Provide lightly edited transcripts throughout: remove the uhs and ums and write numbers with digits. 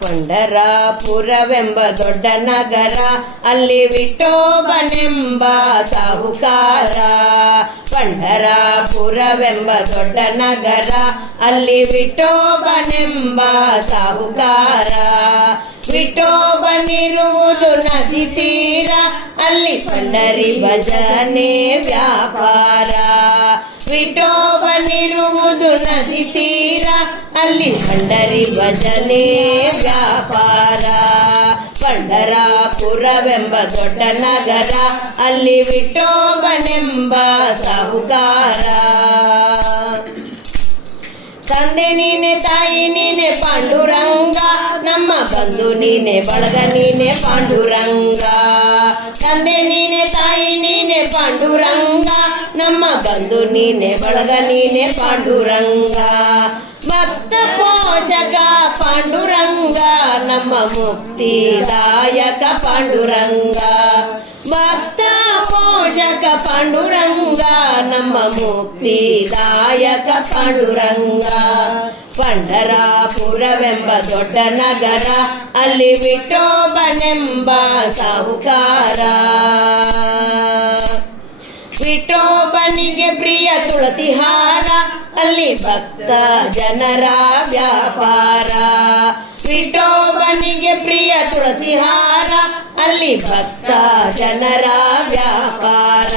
ಪಂಢರಾಪುರವೆಂಬ ದೊಡ್ಡ ನಗರ, ಅಲ್ಲಿ ವಿಠೋಬನೆಂಬ ಸಾಹುಕಾರ. ಪಂಢರಾಪುರವೆಂಬ ದೊಡ್ಡ ನಗರ, ಅಲ್ಲಿ ವಿಠೋಬನೆಂಬ ಸಾಹುಕಾರ. ವಿಠೋಬನಿರುವುದು ನದಿ ತೀರ, ಅಲ್ಲಿ ಪಂಡರಿ ಭಜನೆ ವ್ಯಾಪಾರ. ವಿಠೋಬನಿರುವುದು ನದಿ ತೀರ, ಅಲ್ಲಿ ಪಂಡರಿ ಭಜನೆ ವ್ಯಾಪಾರ. ಪಂಢರಾಪುರವೆಂಬ ದೊಡ್ಡ ನಗರ, ಅಲ್ಲಿ ವಿಠೋಬನೆಂಬ ಸಾಹುಕಾರ. ತಂದೆ ನೀನೆ ತಾಯಿ ನೀನೆ ಪಾಂಡುರಂಗ, ನಮ್ಮ ಬಂಧು ನೀನೆ ಬಳಗ ನೀನೆ ಪಾಂಡುರಂಗ. ತಂದೆ ನೀನೆ ತಾಯಿ ನೀನೆ ಪಾಂಡುರಂಗ, ನಮ್ಮ ಬಂಧು ನೀನೆ ಬಳಗ ನೀನೆ ಪಾಂಡುರಂಗ. ಭಕ್ತ ಪೋಷಕ ಪಾಂಡುರಂಗ, ನಮ್ಮ ಮುಕ್ತಿದಾಯಕ ಪಾಂಡುರಂಗ. ಭಕ್ತ ಪೋಷಕ ಪಾಂಡುರಂಗ, ನಮ್ಮ ಮುಕ್ತಿದಾಯಕ ಪಾಂಡುರಂಗ. ಪಂಢರಾಪುರವೆಂಬ ದೊಡ್ಡ ನಗರ, ಅಲ್ಲಿ ವಿಠೋಬನೆಂಬ ಸಾಹುಕಾರ. ವಿಠೋಬನಿಗೆ ಪ್ರಿಯ ತುಳಸಿ ಹಾರ, ಅಲ್ಲಿ ಭಕ್ತ ಜನರ ವ್ಯಾಪಾರ. ವಿಠೋಬನಿಗೆ ಪ್ರಿಯ ತುಳಸಿ ಹಾರ, ಅಲ್ಲಿ ಭಕ್ತ ಜನರ ವ್ಯಾಪಾರ.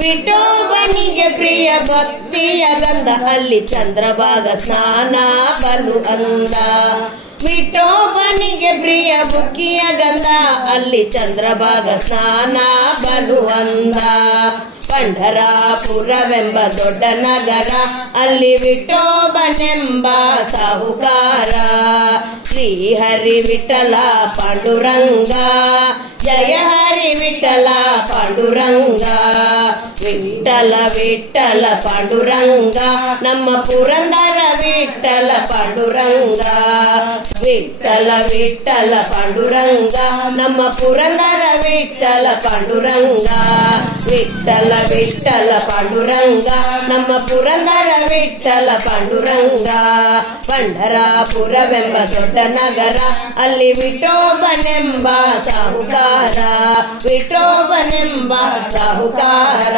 ವಿಠೋಬನಿಗೆ ಪ್ರಿಯ ಭಕ್ತಿಯ ಗಂಧ, ಅಲ್ಲಿ ಚಂದ್ರಭಾಗ ಸ್ನಾನ ಬಲು ಅಂದ. ವಿಠೋಬನಿಗೆ ಪ್ರಿಯ ಬುಕ್ಕಿಯ ಗಂಧ, ಅಲ್ಲಿ ಚಂದ್ರಭಾಗ ಸ್ನಾನ ಬಲು ಅಂದ. ಪಂಢರಾಪುರವೆಂಬ ದೊಡ್ಡ ನಗರ, ಅಲ್ಲಿ ವಿಠೋಬನೆಂಬ ಸಾಹುಕಾರ. ಶ್ರೀ ಹರಿ ವಿಠಲ ಪಾಂಡುರಂಗ, ಜಯ ಹರಿ ವಿಠಲ ಪಾಂಡುರಂಗ. ವಿಠಲ ವಿಠಲ ಪಾಂಡುರಂಗ, ನಮ್ಮ ಪುರಂದರ ವಿಠಲ ಪಾಂಡುರಂಗ. ವಿಠಲ ವಿಠಲ ಪಾಂಡುರಂಗ, ನಮ್ಮ ಪುರಂದರ ವಿಠಲ ಪಾಂಡುರಂಗ. ವಿಠಲ ವಿಠಲ ಪಾಂಡುರಂಗ, ನಮ್ಮ ಪುರಂದರ ವಿಠಲ ಪಾಂಡುರಂಗ. ಪಂಢರಾಪುರವೆಂಬ ದೊಡ್ಡ ನಗರ, ಅಲ್ಲಿ ವಿಠೋಬನೆಂಬ ಸಾಹುಕಾರ. ವಿಠೋಬನೆಂಬ ಸಾಹುಕಾರ.